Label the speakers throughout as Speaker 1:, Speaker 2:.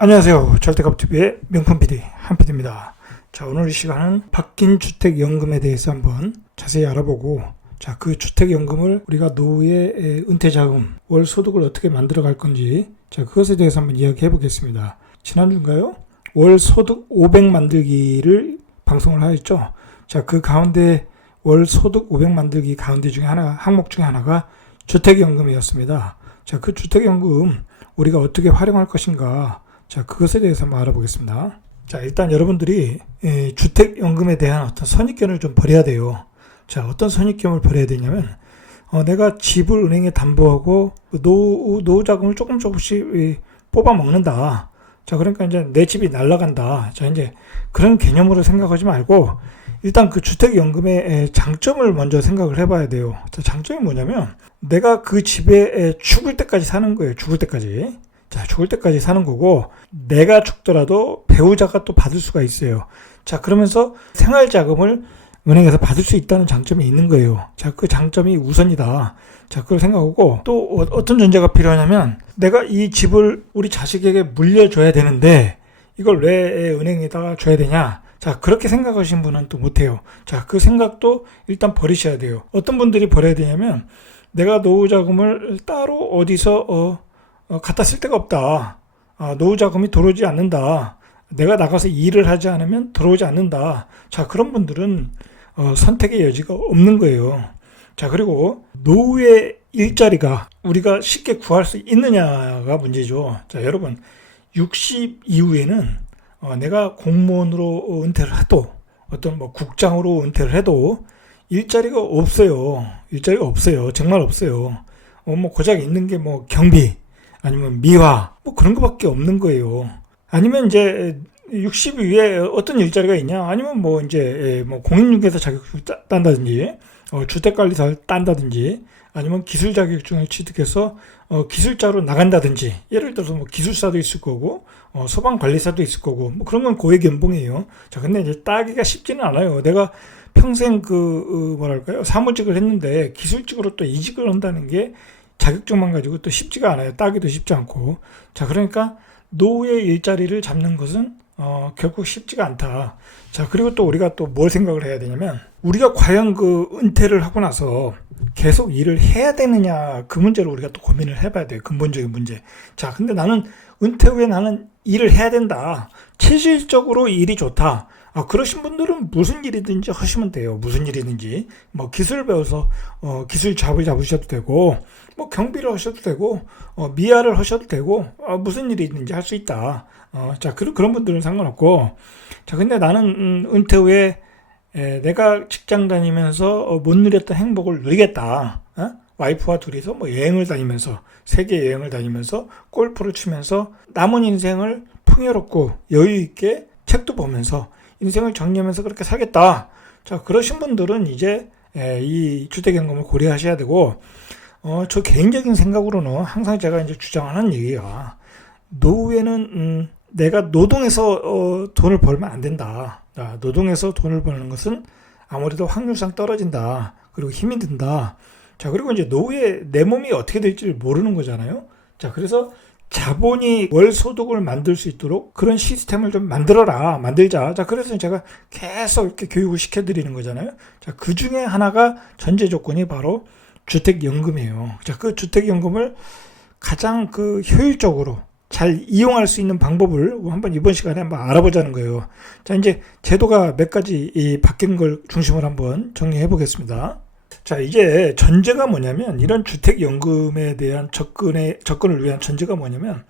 Speaker 1: 안녕하세요. 절대값TV의 명품 PD 한PD입니다. 자, 오늘 이 시간은 바뀐 주택연금에 대해서 한번 자세히 알아보고 자, 그 주택연금을 우리가 노후의 은퇴자금, 월 소득을 어떻게 만들어 갈 건지 자, 그것에 대해서 한번 이야기해 보겠습니다. 지난주인가요? 월 소득 500 만들기를 방송을 하였죠. 자, 그 가운데 월 소득 500 만들기 가운데 중에 하나, 항목 중에 하나가 주택연금이었습니다. 자, 그 주택연금 우리가 어떻게 활용할 것인가. 자, 그것에 대해서 한번 알아보겠습니다. 자, 일단 여러분들이 예, 주택연금에 대한 어떤 선입견을 좀 버려야 돼요. 자, 어떤 선입견을 버려야 되냐면, 어, 내가 집을 은행에 담보하고 노후, 노후 자금을 조금 조금씩 예, 뽑아 먹는다. 자, 그러니까 이제 내 집이 날라간다. 자, 이제 그런 개념으로 생각하지 말고, 일단 그 주택연금의 에, 장점을 먼저 생각을 해봐야 돼요. 자, 장점이 뭐냐면, 내가 그 집에 에, 죽을 때까지 사는 거예요. 죽을 때까지. 자, 죽을 때까지 사는 거고, 내가 죽더라도 배우자가 또 받을 수가 있어요. 자, 그러면서 생활 자금을 은행에서 받을 수 있다는 장점이 있는 거예요. 자, 그 장점이 우선이다. 자, 그걸 생각하고 또 어- 어떤 전제가 필요하냐면 내가 이 집을 우리 자식에게 물려줘야 되는데 이걸 왜 은행에다가 줘야 되냐? 자, 그렇게 생각하신 분은 또 못해요. 자, 그 생각도 일단 버리셔야 돼요. 어떤 분들이 버려야 되냐면 내가 노후 자금을 따로 어디서 어, 어, 갖다 쓸 데가 없다. 아, 노후 자금이 들어오지 않는다. 내가 나가서 일을 하지 않으면 들어오지 않는다. 자, 그런 분들은 어, 선택의 여지가 없는 거예요. 자, 그리고 노후의 일자리가 우리가 쉽게 구할 수 있느냐가 문제죠. 자, 여러분, 60 이후에는 어, 내가 공무원으로 은퇴를 해도 어떤 뭐 국장으로 은퇴를 해도 일자리가 없어요. 일자리가 없어요. 정말 없어요. 어, 뭐 고작 있는 게 뭐 경비 아니면 미화 뭐 그런 거밖에 없는 거예요. 아니면 이제 60 이후에 어떤 일자리가 있냐? 아니면 뭐 이제 예, 뭐 공인중개사 자격증 따- 딴다든지 어, 주택관리사 딴다든지 아니면 기술 자격증을 취득해서 어, 기술자로 나간다든지 예를 들어서 뭐 기술사도 있을 거고 어, 소방관리사도 있을 거고 뭐 그런 건 고액 연봉이에요. 자 근데 이제 따기가 쉽지는 않아요. 내가 평생 그 어, 뭐랄까요 사무직을 했는데 기술직으로 또 이직을 한다는 게 자격증만 가지고 또 쉽지가 않아요. 따기도 쉽지 않고 자 그러니까 노후의 일자리를 잡는 것은 어, 결국 쉽지가 않다. 자, 그리고 또 우리가 또 뭘 생각을 해야 되냐면, 우리가 과연 그 은퇴를 하고 나서 계속 일을 해야 되느냐, 그 문제를 우리가 또 고민을 해봐야 돼요. 근본적인 문제. 자, 근데 나는 은퇴 후에 나는 일을 해야 된다. 체질적으로 일이 좋다. 아, 그러신 분들은 무슨 일이든지 하시면 돼요. 무슨 일이든지. 뭐 기술을 배워서, 어, 기술 잡을 잡으셔도 되고, 뭐 경비를 하셔도 되고, 어, 미아를 하셔도 되고, 어, 무슨 일이든지 할 수 있다. 어, 자, 그, 그런 분들은 상관없고, 자, 근데 나는, 음, 은퇴 후에, 에, 내가 직장 다니면서 어, 못 누렸던 행복을 누리겠다. 어? 와이프와 둘이서 뭐 여행을 다니면서, 세계 여행을 다니면서, 골프를 치면서, 남은 인생을 풍요롭고 여유 있게 책도 보면서, 인생을 정리하면서 그렇게 살겠다. 자, 그러신 분들은 이제, 에, 이 주택 연금을 고려하셔야 되고, 어, 저 개인적인 생각으로는 항상 제가 이제 주장하는 얘기가, 노후에는 음, 내가 노동해서 어, 돈을 벌면 안 된다. 아, 노동해서 돈을 버는 것은 아무래도 확률상 떨어진다. 그리고 힘이 든다. 자, 그리고 이제 노후에 내 몸이 어떻게 될지를 모르는 거잖아요. 자, 그래서 자본이 월 소득을 만들 수 있도록 그런 시스템을 좀 만들어라. 만들자. 자, 그래서 제가 계속 이렇게 교육을 시켜드리는 거잖아요. 자, 그 중에 하나가 전제 조건이 바로 주택연금이에요. 자, 그 주택연금을 가장 그 효율적으로 잘 이용할 수 있는 방법을 한번 이번 시간에 한번 알아보자는 거예요. 자, 이제 제도가 몇 가지 이 바뀐 걸 중심으로 한번 정리해 보겠습니다. 자, 이제 전제가 뭐냐면 이런 주택연금에 대한 접근에 접근을 위한 전제가 뭐냐면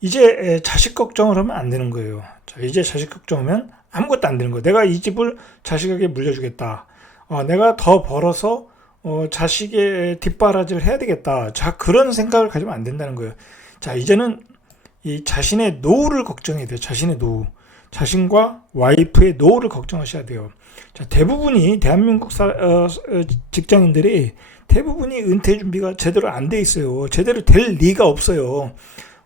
Speaker 1: 이제 에, 자식 걱정을 하면 안 되는 거예요. 자, 이제 자식 걱정하면 아무것도 안 되는 거예요. 내가 이 집을 자식에게 물려주겠다. 어, 내가 더 벌어서 어, 자식의 뒷바라지를 해야 되겠다. 자, 그런 생각을 가지면 안 된다는 거예요. 자, 이제는 이 자신의 노후를 걱정해야 돼요. 자신의 노후. 자신과 와이프의 노후를 걱정하셔야 돼요. 자, 대부분이 대한민국 사, 어, 어, 직장인들이 대부분이 은퇴 준비가 제대로 안 돼 있어요. 제대로 될 리가 없어요.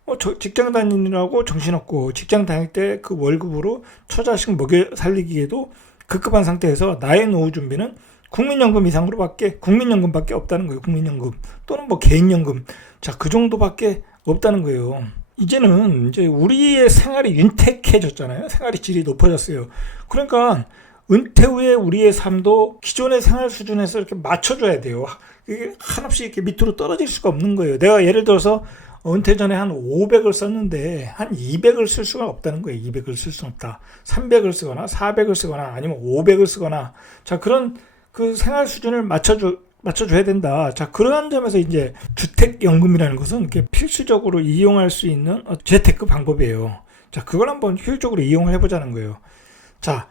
Speaker 1: 어, 저 직장 다니느라고 정신없고 직장 다닐 때 그 월급으로 처자식 먹여 살리기에도 급급한 상태에서 나의 노후 준비는 국민연금 이상으로밖에 국민연금밖에 없다는 거예요. 국민연금 또는 뭐 개인연금 자 그 정도밖에 없다는 거예요. 이제는 이제 우리의 생활이 윤택해졌잖아요. 생활의 질이 높아졌어요. 그러니까 은퇴 후에 우리의 삶도 기존의 생활 수준에서 이렇게 맞춰줘야 돼요. 이게 한없이 이렇게 밑으로 떨어질 수가 없는 거예요. 내가 예를 들어서 은퇴 전에 한 500을 썼는데 한 200을 쓸 수가 없다는 거예요. 200을 쓸 수 없다. 300을 쓰거나 400을 쓰거나 아니면 500을 쓰거나 자 그런 그 생활 수준을 맞춰줘 맞춰줘야 된다. 자 그러한 점에서 이제 주택연금이라는 것은 이렇게 필수적으로 이용할 수 있는 어, 재테크 방법이에요. 자 그걸 한번 효율적으로 이용을 해보자는 거예요. 자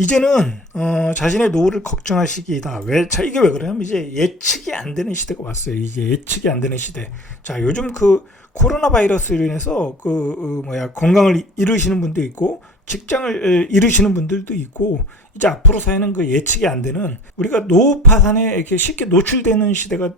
Speaker 1: 이제는 어, 자신의 노후를 걱정할 시기이다. 왜? 자 이게 왜 그러냐면 이제 예측이 안 되는 시대가 왔어요. 이제 예측이 안 되는 시대. 자 요즘 그 코로나 바이러스로 인해서 그 어, 뭐야 건강을 잃으시는 분도 있고 직장을 잃으시는 분들도 있고 이제 앞으로 사회는 그 예측이 안 되는 우리가 노후 파산에 이렇게 쉽게 노출되는 시대가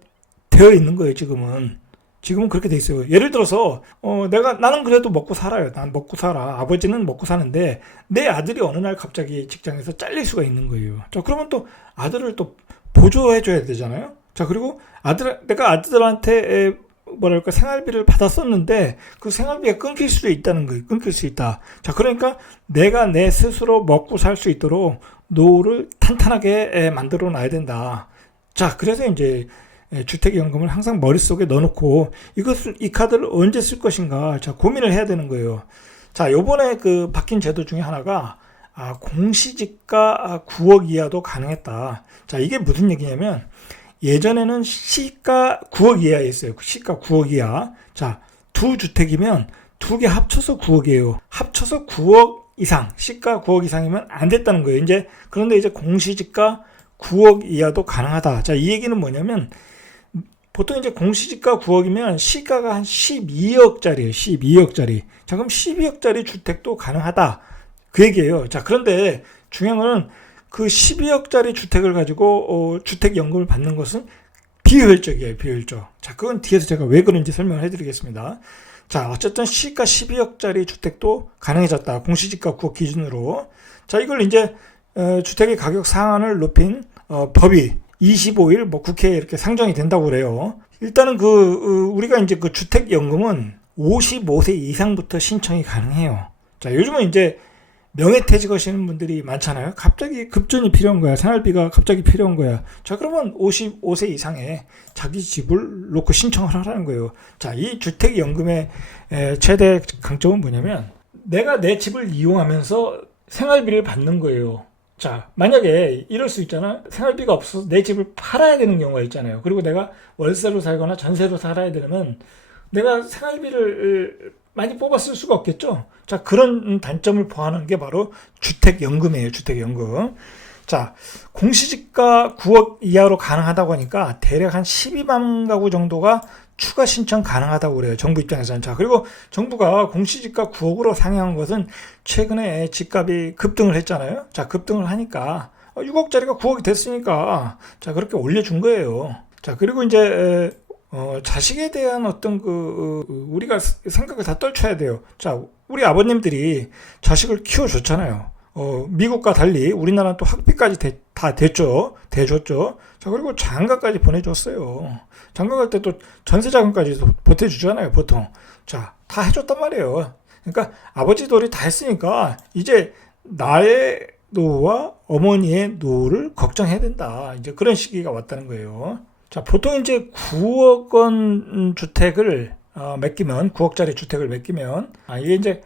Speaker 1: 되어 있는 거예요. 지금은. 지금은 그렇게 돼 있어요. 예를 들어서 어 내가 나는 그래도 먹고 살아요. 난 먹고 살아. 아버지는 먹고 사는데 내 아들이 어느 날 갑자기 직장에서 잘릴 수가 있는 거예요. 자 그러면 또 아들을 또 보조해 줘야 되잖아요. 자 그리고 아들 내가 아들한테 에, 뭐랄까 생활비를 받았었는데 그 생활비가 끊길 수도 있다는 거예요. 끊길 수 있다. 자 그러니까 내가 내 스스로 먹고 살 수 있도록 노후를 탄탄하게 에, 만들어 놔야 된다. 자 그래서 이제 예, 주택연금을 항상 머릿속에 넣어놓고 이것을 이 카드를 언제 쓸 것인가 자 고민을 해야 되는 거예요. 자 요번에 그 바뀐 제도 중에 하나가 아, 공시지가 9억 이하도 가능했다. 자 이게 무슨 얘기냐면 예전에는 시가 9억 이하였어요. 시가 9억 이하. 자 두 주택이면 두 개 합쳐서 9억이에요. 합쳐서 9억 이상 시가 9억 이상이면 안 됐다는 거예요. 이제 그런데 이제 공시지가 9억 이하도 가능하다. 자, 이 얘기는 뭐냐면 보통 이제 공시지가 9억이면 시가가 한 12억짜리예요. 12억짜리. 자, 그럼 12억짜리 주택도 가능하다. 그 얘기예요. 자, 그런데 중요한 거는 그 12억짜리 주택을 가지고 어, 주택 연금을 받는 것은 비효율적이에요. 비효율적. 자, 그건 뒤에서 제가 왜 그런지 설명을 해 드리겠습니다. 자, 어쨌든 시가 12억짜리 주택도 가능해졌다. 공시지가 9억 기준으로. 자, 이걸 이제 어, 주택의 가격 상한을 높인 어, 법이 25일 뭐 국회에 이렇게 상정이 된다고 그래요. 일단은 그 어, 우리가 이제 그 주택 연금은 55세 이상부터 신청이 가능해요. 자, 요즘은 이제 명예퇴직 하시는 분들이 많잖아요. 갑자기 급전이 필요한 거야. 생활비가 갑자기 필요한 거야. 자, 그러면 55세 이상에 자기 집을 놓고 신청을 하라는 거예요. 자, 이 주택연금의 에, 최대 강점은 뭐냐면 내가 내 집을 이용하면서 생활비를 받는 거예요. 자, 만약에 이럴 수 있잖아. 생활비가 없어서 내 집을 팔아야 되는 경우가 있잖아요. 그리고 내가 월세로 살거나 전세로 살아야 되면 내가 생활비를 많이 쓸 수가 없겠죠. 자, 그런 단점을 보완하는 게 바로 주택연금이에요. 주택연금. 자, 공시지가 9억 이하로 가능하다고 하니까 대략 한 12만 가구 정도가 추가 신청 가능하다고 그래요. 정부 입장에서는. 자, 그리고 정부가 공시지가 9억으로 상향한 것은 최근에 집값이 급등을 했잖아요. 자, 급등을 하니까 6억짜리가 9억이 됐으니까 자, 그렇게 올려준 거예요. 자, 그리고 이제 어, 자식에 대한 어떤 그 어, 우리가 생각을 다 떨쳐야 돼요. 자, 우리 아버님들이 자식을 키워줬잖아요. 어, 미국과 달리 우리나라는 또 학비까지 대, 다 됐죠. 대줬죠. 자, 그리고 장가까지 보내줬어요. 장가 갈 때 또 전세자금까지 보태주잖아요, 보통. 자, 다 해줬단 말이에요. 그러니까 아버지 돌이 다 했으니까 이제 나의 노후와 어머니의 노후를 걱정해야 된다. 이제 그런 시기가 왔다는 거예요. 자, 보통 이제 9억 원 주택을 어, 맡기면 9억짜리 주택을 맡기면 아, 이게 이제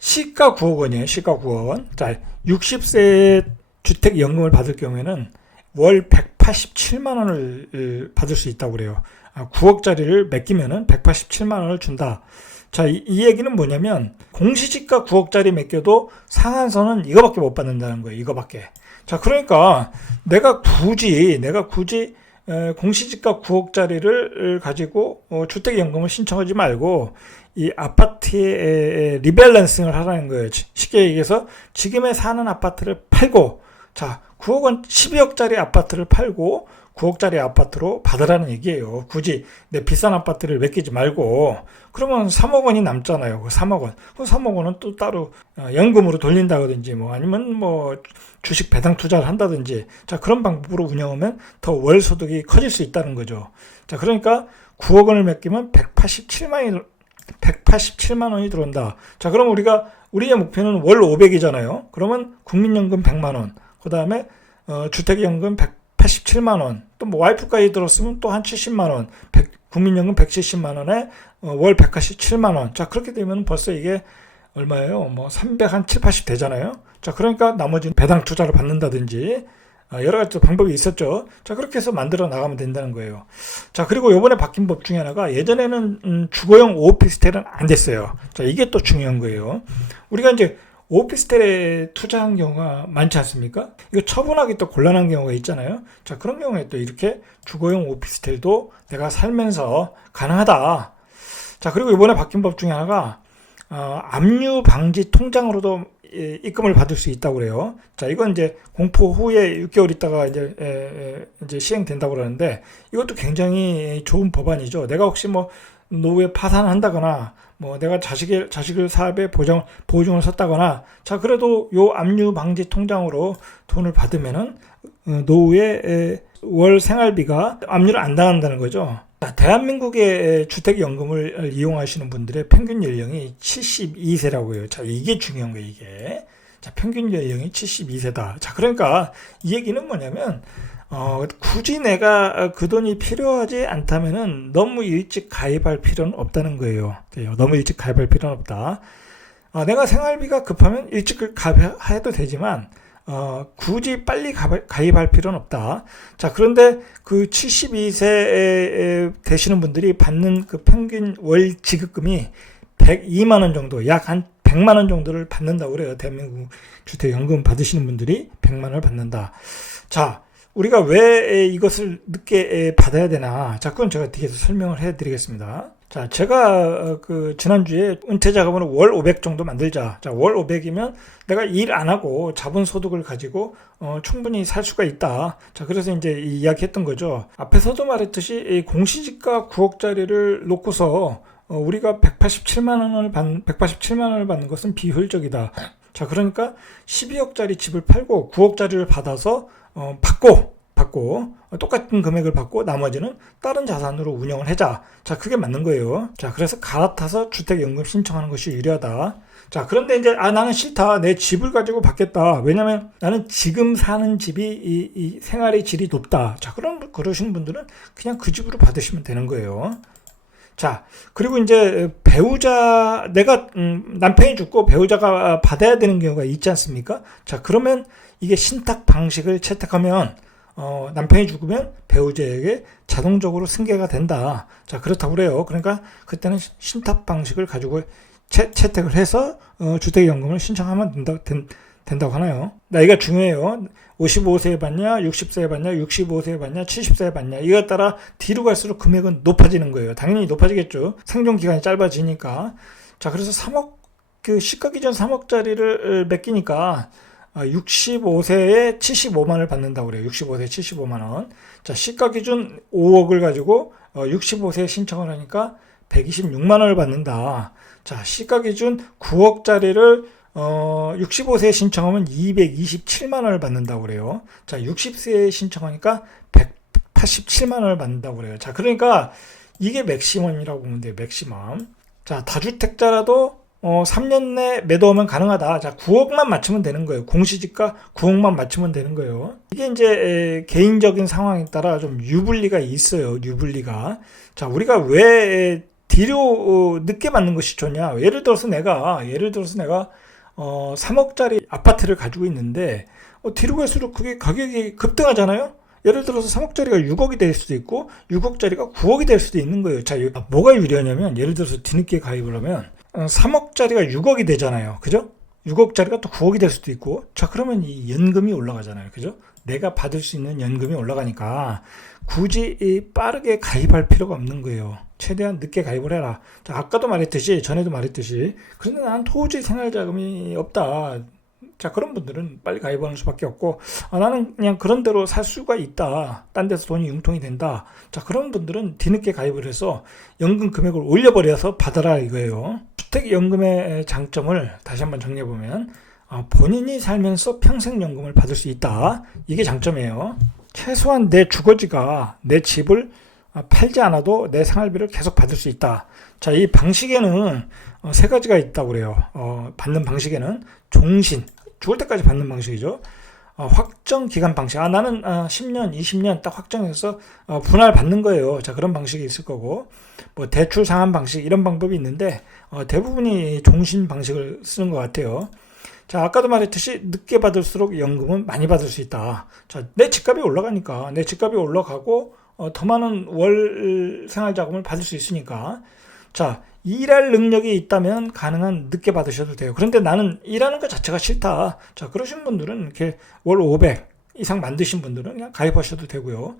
Speaker 1: 시가 9억 원이에요. 시가 9억 원. 자, 60세 주택 연금을 받을 경우에는 월 187만 원을 받을 수 있다고 그래요. 아, 9억짜리를 맡기면은 187만 원을 준다. 자, 이, 이, 얘기는 뭐냐면 공시지가 9억짜리 맡겨도 상한선은 이거밖에 못 받는다는 거예요. 이거밖에. 자, 그러니까 내가 굳이 내가 굳이 에, 공시지가 9억짜리를 가지고 어, 주택연금을 신청하지 말고 이 아파트의 리밸런싱을 하라는 거예요. 쉽게 얘기해서 지금에 사는 아파트를 팔고 자 9억 원 12억짜리 아파트를 팔고 9억짜리 아파트로 받으라는 얘기예요. 굳이 내 비싼 아파트를 맡기지 말고 그러면 3억 원이 남잖아요. 그 3억 원. 그 3억 원은 또 따로 어, 연금으로 돌린다든지 뭐 아니면 뭐 주식 배당 투자를 한다든지 자 그런 방법으로 운영하면 더 월 소득이 커질 수 있다는 거죠. 자 그러니까 9억 원을 맡기면 187만 187만 원이 들어온다. 자, 그럼 우리가 우리의 목표는 월 500이잖아요. 그러면 국민연금 100만 원, 그 다음에 어, 주택연금 187만 원, 또 뭐 와이프까지 들었으면 또 한 70만 원, 100, 국민연금 170만 원에 어, 월 187만 원. 자, 그렇게 되면 벌써 이게 얼마예요? 뭐 300, 한 7, 80 되잖아요. 자, 그러니까 나머지는 배당 투자를 받는다든지 아, 여러 가지 또 방법이 있었죠. 자, 그렇게 해서 만들어 나가면 된다는 거예요. 자, 그리고 요번에 바뀐 법 중에 하나가 예전에는 음, 주거용 오피스텔은 안 됐어요. 자, 이게 또 중요한 거예요. 우리가 이제 오피스텔에 투자한 경우가 많지 않습니까? 이거 처분하기 또 곤란한 경우가 있잖아요. 자, 그런 경우에 또 이렇게 주거용 오피스텔도 내가 살면서 가능하다. 자, 그리고 이번에 바뀐 법 중에 하나가 어, 압류 방지 통장으로도 예, 입금을 받을 수 있다고 그래요. 자, 이건 이제 공포 후에 6개월 있다가 이제 에, 에, 이제 시행된다고 그러는데 이것도 굉장히 좋은 법안이죠. 내가 혹시 뭐 노후에 파산한다거나 뭐 내가 자식의 자식을 사업에 보장 보증을 섰다거나 자 그래도 요 압류 방지 통장으로 돈을 받으면은 어, 노후에 에, 월 생활비가 압류를 안 당한다는 거죠. 자, 대한민국의 주택연금을 이용하시는 분들의 평균 연령이 72세라고 해요. 자, 이게 중요한 거예요, 이게. 자, 평균 연령이 72세다. 자, 그러니까 이 얘기는 뭐냐면, 어, 굳이 내가 그 돈이 필요하지 않다면은 너무 일찍 가입할 필요는 없다는 거예요. 너무 일찍 가입할 필요는 없다. 어, 내가 생활비가 급하면 일찍 가입해도 되지만, 어, 굳이 빨리 가입- 가입할 필요는 없다. 자, 그런데 그 72세 되시는 분들이 받는 그 평균 월 지급금이 102만 원 정도, 약 한 100만 원 정도를 받는다고 그래요. 대한민국 주택연금 받으시는 분들이 100만 원을 받는다. 자, 우리가 왜 이것을 늦게 받아야 되나? 자, 그건 제가 뒤에서 설명을 해 드리겠습니다. 자, 제가 어, 그 지난주에 은퇴 자금으로 월 500 정도 만들자. 자, 월 500이면 내가 일 안 하고 자본 소득을 가지고 어, 충분히 살 수가 있다. 자, 그래서 이제 이 이야기했던 거죠. 앞에서도 말했듯이 이 공시지가 9억짜리를 놓고서 어, 우리가 187만 원을 받 187만 원을 받는 것은 비효율적이다. 자, 그러니까 12억짜리 집을 팔고 9억짜리를 받아서 어, 받고 받고 어, 똑같은 금액을 받고 나머지는 다른 자산으로 운영을 하자. 자, 그게 맞는 거예요. 자, 그래서 갈아타서 주택연금 신청하는 것이 유리하다. 자, 그런데 이제 아 나는 싫다. 내 집을 가지고 받겠다. 왜냐면 나는 지금 사는 집이 이, 이 생활의 질이 높다. 자, 그런 그러신 분들은 그냥 그 집으로 받으시면 되는 거예요. 자, 그리고 이제 배우자, 내가, 음, 남편이 죽고 배우자가 받아야 되는 경우가 있지 않습니까? 자, 그러면 이게 신탁 방식을 채택하면, 어, 남편이 죽으면 배우자에게 자동적으로 승계가 된다. 자, 그렇다고 그래요. 그러니까 그때는 신탁 방식을 가지고 채, 채택을 해서, 어, 주택연금을 신청하면 된다, 된, 된다고 하나요? 나이가 중요해요. 55세에 받냐, 60세에 받냐, 65세에 받냐, 70세에 받냐. 이거에 따라 뒤로 갈수록 금액은 높아지는 거예요. 당연히 높아지겠죠. 생존 기간이 짧아지니까. 자, 그래서 3억, 그 시가 기준 3억짜리를 맡기니까 65세에 75만을 받는다고 그래요. 65세에 75만 원. 자, 시가 기준 5억을 가지고 65세에 신청을 하니까 126만 원을 받는다. 자, 시가 기준 9억짜리를 어, 65세에 신청하면 227만 원을 받는다고 그래요. 자, 60세에 신청하니까 187만 원을 받는다고 그래요. 자, 그러니까 이게 맥시멈이라고 보면 돼요. 맥시멈. 자, 다주택자라도 어, 3년 내 매도하면 가능하다. 자, 9억만 맞추면 되는 거예요. 공시지가 9억만 맞추면 되는 거예요. 이게 이제 에, 개인적인 상황에 따라 좀 유불리가 있어요. 유불리가. 자, 우리가 왜 에, 뒤로 어, 늦게 맞는 것이 좋냐? 예를 들어서 내가 예를 들어서 내가 어, 3억짜리 아파트를 가지고 있는데 어, 뒤로 갈수록 그게 가격이 급등하잖아요. 예를 들어서 3억짜리가 6억이 될 수도 있고 6억짜리가 9억이 될 수도 있는 거예요. 자, 아, 뭐가 유리하냐면 예를 들어서 뒤늦게 가입을 하면 어, 3억짜리가 6억이 되잖아요. 그죠? 6억짜리가 또 9억이 될 수도 있고 자 그러면 이 연금이 올라가잖아요. 그죠? 내가 받을 수 있는 연금이 올라가니까 굳이 이 빠르게 가입할 필요가 없는 거예요. 최대한 늦게 가입을 해라. 자, 아까도 말했듯이, 전에도 말했듯이, 그런데 난 도저히 생활자금이 없다. 자, 그런 분들은 빨리 가입하는 수밖에 없고, 아, 나는 그냥 그런 대로 살 수가 있다. 딴 데서 돈이 융통이 된다. 자, 그런 분들은 뒤늦게 가입을 해서 연금 금액을 올려버려서 받아라 이거예요. 주택연금의 장점을 다시 한번 정리해보면, 아, 본인이 살면서 평생연금을 받을 수 있다. 이게 장점이에요. 최소한 내 주거지가 내 집을 아, 팔지 않아도 내 생활비를 계속 받을 수 있다. 자, 이 방식에는 어, 세 가지가 있다고 그래요. 어, 받는 방식에는 종신, 죽을 때까지 받는 방식이죠. 어, 확정 기간 방식. 아, 나는 어, 10년, 20년 딱 확정해서 어, 분할 받는 거예요. 자, 그런 방식이 있을 거고, 뭐 대출 상환 방식 이런 방법이 있는데 어, 대부분이 종신 방식을 쓰는 것 같아요. 자, 아까도 말했듯이 늦게 받을수록 연금은 많이 받을 수 있다. 자, 내 집값이 올라가니까 내 집값이 올라가고 어, 더 많은 월 생활 자금을 받을 수 있으니까. 자, 일할 능력이 있다면 가능한 늦게 받으셔도 돼요. 그런데 나는 일하는 것 자체가 싫다. 자, 그러신 분들은 이렇게 월 500 이상 만드신 분들은 그냥 가입하셔도 되고요.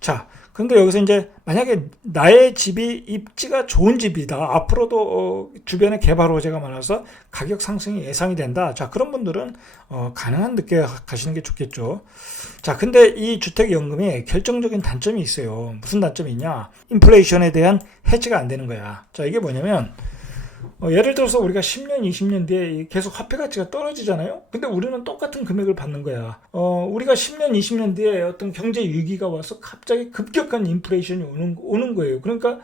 Speaker 1: 자, 근데 여기서 이제 만약에 나의 집이 입지가 좋은 집이다. 앞으로도 어, 주변에 개발 호재가 많아서 가격 상승이 예상이 된다. 자, 그런 분들은 어, 가능한 늦게 가시는 게 좋겠죠. 자, 근데 이 주택연금에 결정적인 단점이 있어요. 무슨 단점이 있냐? 인플레이션에 대한 해지가 안 되는 거야. 자, 이게 뭐냐면 어, 예를 들어서 우리가 10년, 20년 뒤에 계속 화폐 가치가 떨어지잖아요? 근데 우리는 똑같은 금액을 받는 거야. 어, 우리가 10년, 20년 뒤에 어떤 경제 위기가 와서 갑자기 급격한 인플레이션이 오는, 오는 거예요. 그러니까,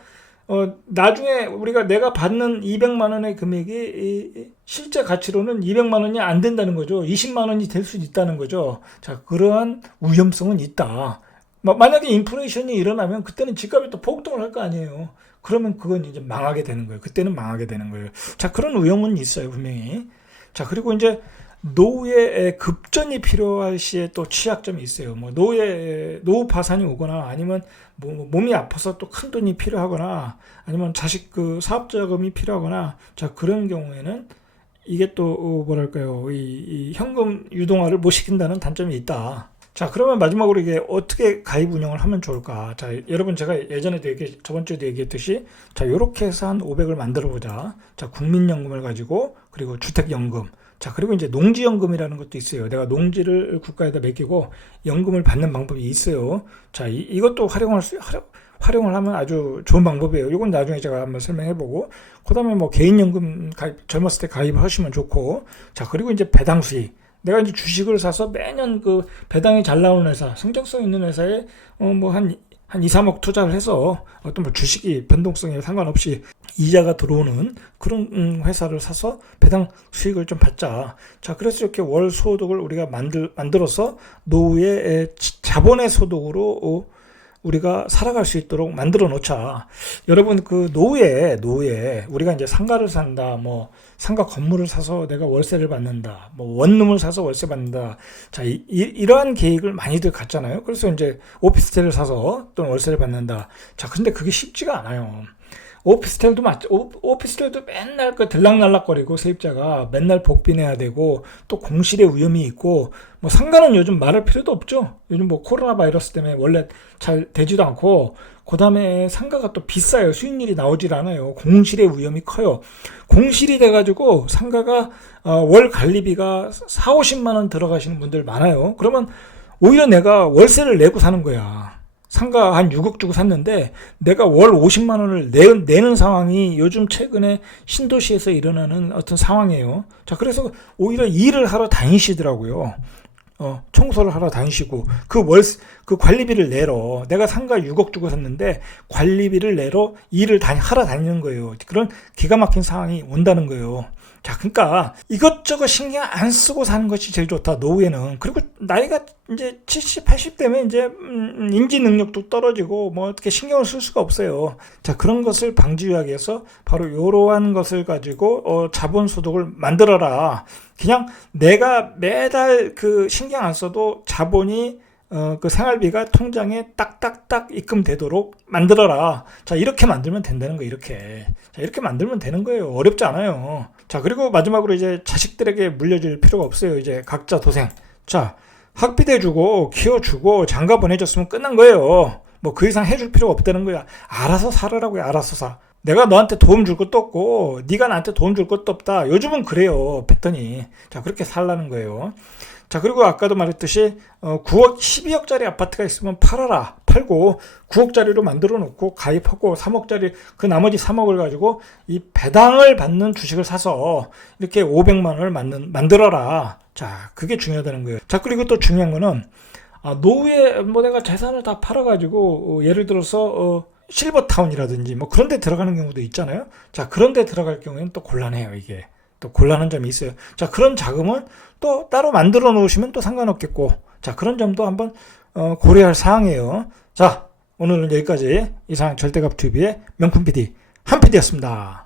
Speaker 1: 어, 나중에 우리가 내가 받는 200만 원의 금액이 이, 실제 가치로는 200만 원이 안 된다는 거죠. 20만 원이 될 수도 있다는 거죠. 자, 그러한 위험성은 있다. 마- 만약에 인플레이션이 일어나면 그때는 집값이 또 폭등을 할 거 아니에요. 그러면 그건 이제 망하게 되는 거예요. 그때는 망하게 되는 거예요. 자, 그런 위험은 있어요, 분명히. 자, 그리고 이제 노후에 급전이 필요할 시에 또 취약점이 있어요. 뭐 노후에 노후 파산이 오거나 아니면 뭐 몸이 아파서 또 큰 돈이 필요하거나 아니면 자식 그 사업 자금이 필요하거나 자, 그런 경우에는 이게 또 어, 뭐랄까요? 이, 이 현금 유동화를 못 시킨다는 단점이 있다. 자, 그러면 마지막으로 이게 어떻게 가입 운영을 하면 좋을까? 자, 여러분 제가 예전에도 얘기, 저번 주에도 얘기했듯이 자, 요렇게 해서 한 500을 만들어 보자. 자, 국민연금을 가지고 그리고 주택연금. 자, 그리고 이제 농지연금이라는 것도 있어요. 내가 농지를 국가에다 맡기고 연금을 받는 방법이 있어요. 자, 이, 이것도 활용할 수, 활용, 활용을 하면 아주 좋은 방법이에요. 이건 나중에 제가 한번 설명해보고, 그 다음에 뭐 개인연금 가입, 젊었을 때 가입하시면 좋고, 자, 그리고 이제 배당 수익. 내가 이제 주식을 사서 매년 그 배당이 잘 나오는 회사, 성장성 있는 회사에 어 뭐한 한 2, 3억 투자를 해서 어떤 뭐 주식이 변동성에 상관없이 이자가 들어오는 그런 음, 회사를 사서 배당 수익을 좀 받자. 자, 그래서 이렇게 월 소득을 우리가 만들 만들어서 노후에 자본의 소득으로 어, 우리가 살아갈 수 있도록 만들어 놓자. 여러분 그 노후에 노후에 우리가 이제 상가를 산다, 뭐 상가 건물을 사서 내가 월세를 받는다, 뭐 원룸을 사서 월세 받는다. 자, 이, 이, 러한 계획을 많이들 갖잖아요. 그래서 이제 오피스텔을 사서 또는 월세를 받는다. 자, 근데 그게 쉽지가 않아요. 오피스텔도 맞죠. 오- 오피스텔도 맨날 그 들락날락거리고 세입자가 맨날 복비 내야 되고 또 공실의 위험이 있고 뭐 상가는 요즘 말할 필요도 없죠. 요즘 뭐 코로나 바이러스 때문에 원래 잘 되지도 않고 그다음에 상가가 또 비싸요. 수익률이 나오질 않아요. 공실의 위험이 커요. 공실이 돼가지고 상가가 어, 월 관리비가 4, 50만 원 들어가시는 분들 많아요. 그러면 오히려 내가 월세를 내고 사는 거야. 상가 한 6억 주고 샀는데 내가 월 50만 원을 내, 내는 상황이 요즘 최근에 신도시에서 일어나는 어떤 상황이에요. 자, 그래서 오히려 일을 하러 다니시더라고요. 어, 청소를 하러 다니시고 그 월, 그 관리비를 내러 내가 상가 6억 주고 샀는데 관리비를 내러 일을 다, 하러 다니는 거예요. 그런 기가 막힌 상황이 온다는 거예요. 자, 그러니까 이것저것 신경 안 쓰고 사는 것이 제일 좋다. 노후에는 그리고 나이가 이제 70, 80 되면 이제 음, 인지 능력도 떨어지고 뭐 어떻게 신경을 쓸 수가 없어요. 자, 그런 것을 방지하기 위해서 바로 이러한 것을 가지고 어, 자본 소득을 만들어라. 그냥 내가 매달 그 신경 안 써도 자본이 어, 그 생활비가 통장에 딱딱딱 입금되도록 만들어라. 자, 이렇게 만들면 된다는 거예요, 이렇게. 자, 이렇게 만들면 되는 거예요. 어렵지 않아요. 자, 그리고 마지막으로 이제 자식들에게 물려줄 필요가 없어요. 이제 각자 도생. 자, 학비 대 주고, 키워주고, 장가 보내줬으면 끝난 거예요. 뭐 그 이상 해줄 필요가 없다는 거야. 알아서 살으라고요, 알아서 사. 내가 너한테 도움 줄 것도 없고, 네가 나한테 도움 줄 것도 없다. 요즘은 그래요, 패턴이. 자, 그렇게 살라는 거예요. 자, 그리고 아까도 말했듯이 어, 9억, 12억짜리 아파트가 있으면 팔아라. 팔고 9억짜리로 만들어 놓고 가입하고 3억짜리 그 나머지 3억을 가지고 이 배당을 받는 주식을 사서 이렇게 500만 원을 만든, 만들어라. 자, 그게 중요하다는 거예요. 자, 그리고 또 중요한 거는 아, 노후에 뭐 내가 재산을 다 팔아가지고 어, 예를 들어서 어, 실버타운이라든지 뭐 그런 데 들어가는 경우도 있잖아요. 자, 그런 데 들어갈 경우에는 또 곤란해요, 이게. 또 곤란한 점이 있어요. 자, 그런 자금은 또 따로 만들어 놓으시면 또 상관없겠고. 자, 그런 점도 한번 어, 고려할 사항이에요. 자, 오늘은 여기까지 이상 절대값 TV의 명품 PD 한 PD였습니다.